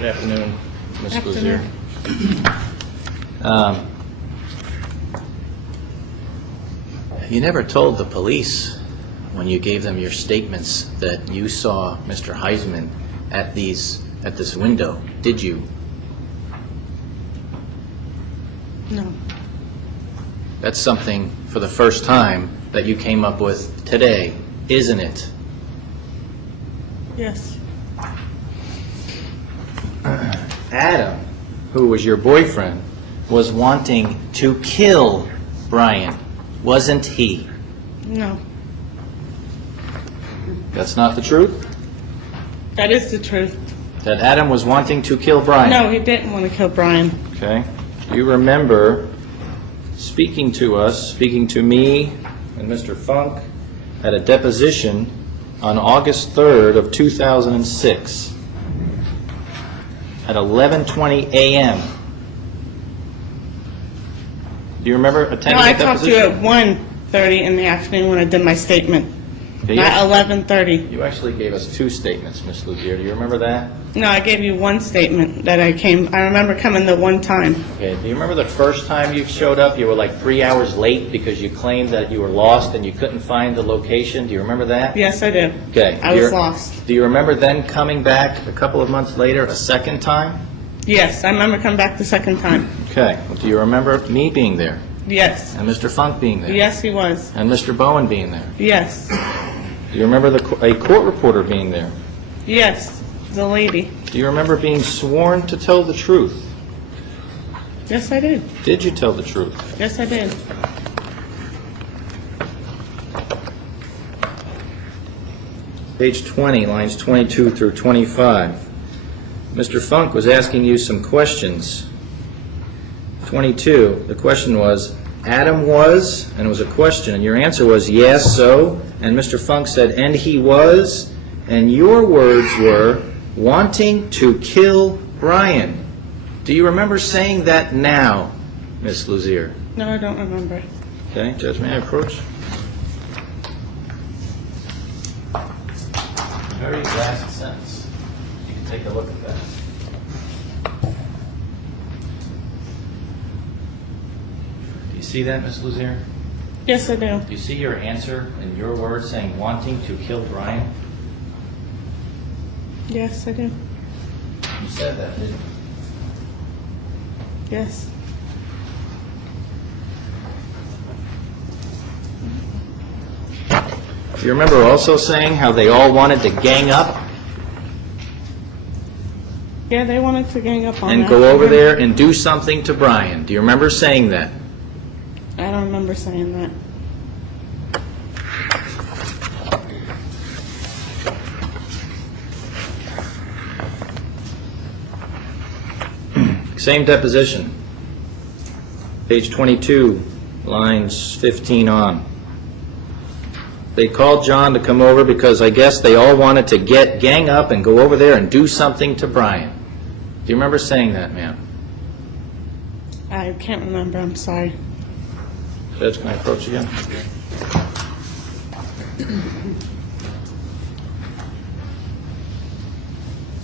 Good afternoon, Ms. Afternoon. Luzier. You never told the police when you gave them your statements that you saw Mr. Heisman at this window, did you? No. That's something for the first time that you came up with today, isn't it? Yes. Adam, who was your boyfriend, was wanting to kill Brian, wasn't he? No. That's not the truth? That is the truth. That Adam was wanting to kill Brian? No, he didn't want to kill Brian. Okay. Do you remember speaking to me and Mr. Funk at a deposition on August 3rd of 2006 at 11:20 a.m.? Do you remember attending No, I that talked to you deposition? at 1:30 in the afternoon when I did my statement. Okay, Not 11:30. You actually gave us two statements, Ms. Luzier. Do you remember that? No, I gave you one statement that I came. I remember coming the one time. Okay. Do you remember the first time you showed up? You were like 3 hours late because you claimed that you were lost and you couldn't find the location. Do you remember that? Yes, I did. Okay. I was lost. Do you remember then coming back a couple of months later a second time? Yes, I remember coming back the second time. Okay. Well, do you remember me being there Yes. and Mr. Funk being there? Yes, he was. And Mr. Bowen being there? Yes. Do you remember a court reporter being there? Yes. The lady. Do you remember being sworn to tell the truth? Yes, I did. Did you tell the truth? Yes, I did. Page 20, lines 22 through 25. Mr. Funk was asking you some questions. 22, the question was, Adam was, and it was a question, and your answer was, yes, so, and Mr. Funk said, and he was, and your words were, wanting to kill Brian. Do you remember saying that now, Miss Luzier? No, I don't remember. Okay, Judge, may I approach? Very last sentence. You can take a look at that. Do you see that, Miss Luzier? Yes, I do. Do you see your answer in your words saying wanting to kill Brian? Yes, I do. You said that, didn't you? Yes. Do you remember also saying how they all wanted to gang up Yeah, they wanted to gang up on and that. go over there and do something to Brian? Do you remember saying that? I don't remember saying that. Same deposition. Page 22, lines 15 on. They called John to come over because I guess they all wanted to gang up and go over there and do something to Brian. Do you remember saying that, ma'am? I can't remember. I'm sorry. Judge, can I approach again?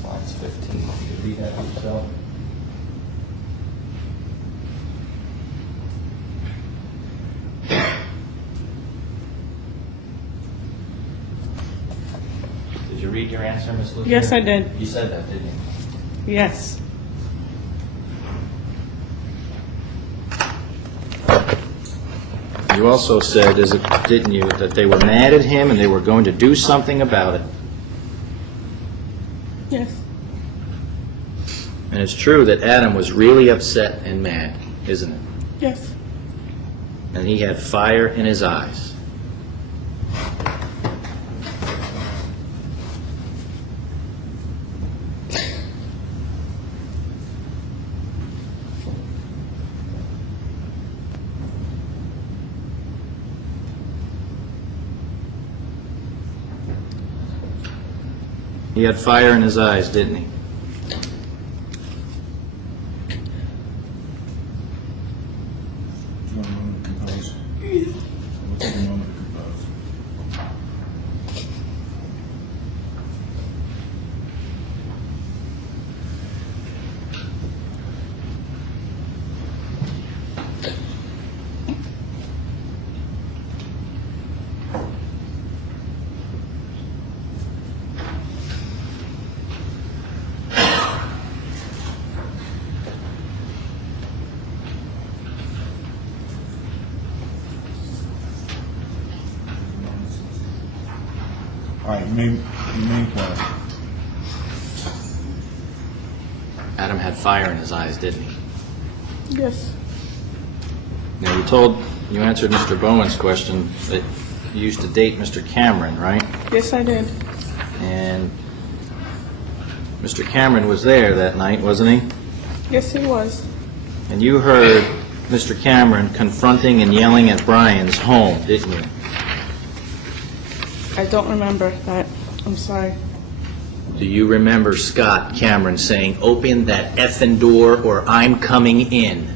Slides 15. You can read that yourself. Did you read your answer, Ms. Luzier? Yes, I did. You said that, didn't you? Yes. You also said, didn't you, that they were mad at him and they were going to do something about it. Yes. And it's true that Adam was really upset and mad, isn't it? Yes. And he had fire in his eyes. He had fire in his eyes, didn't he? One moment to compose. What's the moment to compose? All right, main point. Adam had fire in his eyes, didn't he? Yes. Now, you answered Mr. Bowen's question that you used to date Mr. Cameron, right? Yes, I did. And Mr. Cameron was there that night, wasn't he? Yes, he was. And you heard Mr. Cameron confronting and yelling at Brian's home, didn't you? I don't remember that. I'm sorry. Do you remember Scott Cameron saying, "Open that effing door or I'm coming in"?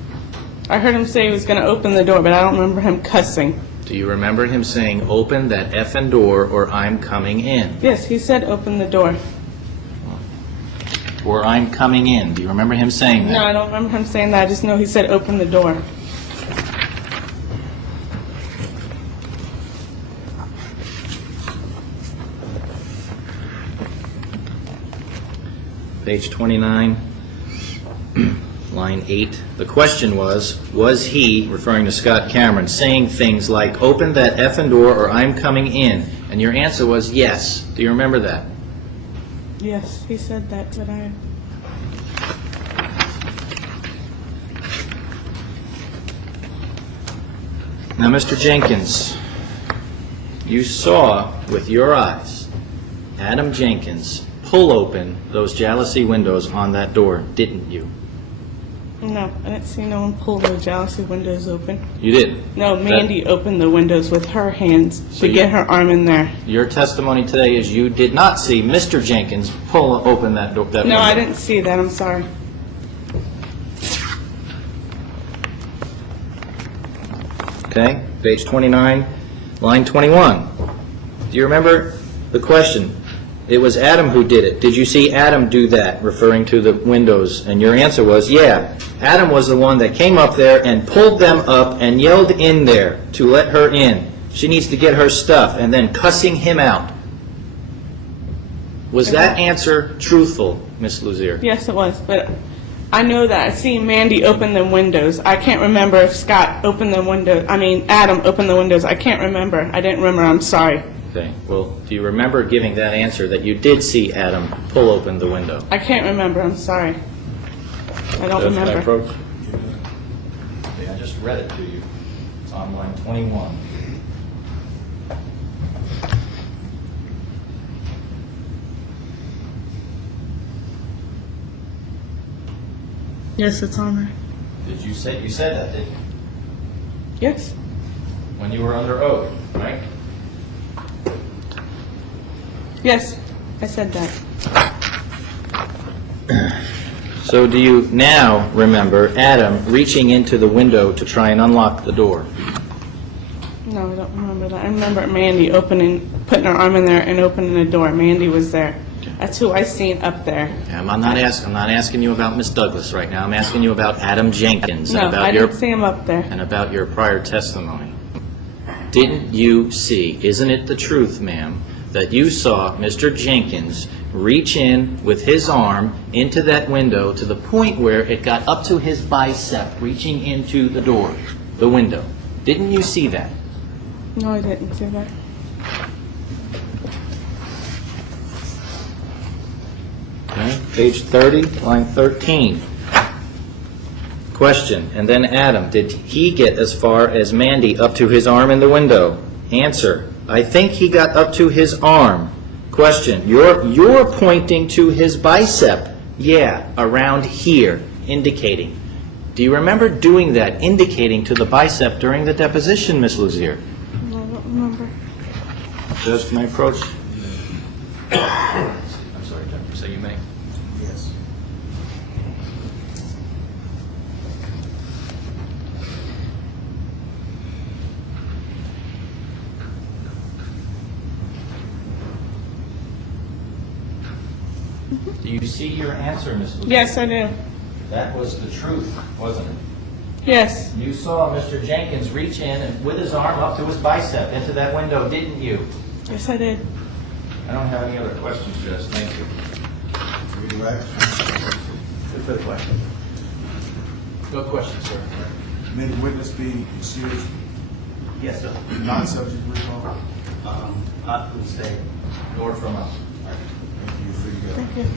I heard him say he was going to open the door, but I don't remember him cussing. Do you remember him saying, "Open that effing door or I'm coming in"? Yes, he said open the door. Or "I'm coming in." Do you remember him saying that? No, I don't remember him saying that. I just know he said open the door. Page 29, line 8. The question was he, referring to Scott Cameron, saying things like, "Open that effing door or I'm coming in"? And your answer was yes. Do you remember that? Yes, he said that, but I... Now, Mr. Jenkins, you saw with your eyes Adam Jenkins pull open those jalousie windows on that door, didn't you? No, I didn't see no one pull the jealousy windows open. You did. No, Mandy opened the windows with her hands So to you- get her arm in there. Your testimony today is you did not see Mr. Jenkins pull open that door. That No, window. I didn't see that. I'm sorry. Okay, page 29, line 21. Do you remember the question? It was Adam who did it. Did you see Adam do that, referring to the windows? And your answer was, yeah. Adam was the one that came up there and pulled them up and yelled in there to let her in. She needs to get her stuff, and then cussing him out. Was that answer truthful, Miss Luzier? Yes, it was, but I know that I seen Mandy open them windows. I can't remember if Scott opened the window. Adam opened the windows. I can't remember. I didn't remember. I'm sorry. Okay, well, do you remember giving that answer that you did see Adam pull open the window? I can't remember. I'm sorry. I don't remember. Okay, I just read it to you. It's on line 21. Yes, it's on there. Did you say that, didn't you? Yes. When you were under oath, right? Yes, I said that. So do you now remember Adam reaching into the window to try and unlock the door? No, I don't remember that. I remember Mandy putting her arm in there and opening the door. Mandy was there. That's who I seen up there. I'm not asking you about Miss Douglas right now. I'm asking you about Adam Jenkins No, and about I your didn't see him up there. and about your prior testimony. Didn't you see, isn't it the truth, ma'am, that you saw Mr. Jenkins reach in with his arm into that window to the point where it got up to his bicep, reaching into the door, the window? Didn't you see that? No, I didn't see that. Okay, page 30, line 13. Question, and then Adam, did he get as far as Mandy up to his arm in the window? Answer, I think he got up to his arm. Question, you're pointing to his bicep. Yeah, around here, indicating. Do you remember doing that, indicating to the bicep during the deposition, Miss Luzier? No, I don't remember. Judge, can I approach? I'm sorry, Judge, so you may. Yes. Do you see your answer, Miss Luzier? Yes, I do. That was the truth, wasn't it? Yes. You saw Mr. Jenkins reach in and with his arm up to his bicep into that window, didn't you? Yes, I did. I don't have any other questions, Judge. Thank you. Relax. Good question. No questions, sir. May the witness be excused, Yes, sir. non-subject recall. not from the state. Nor from us. Thank you. Free to go.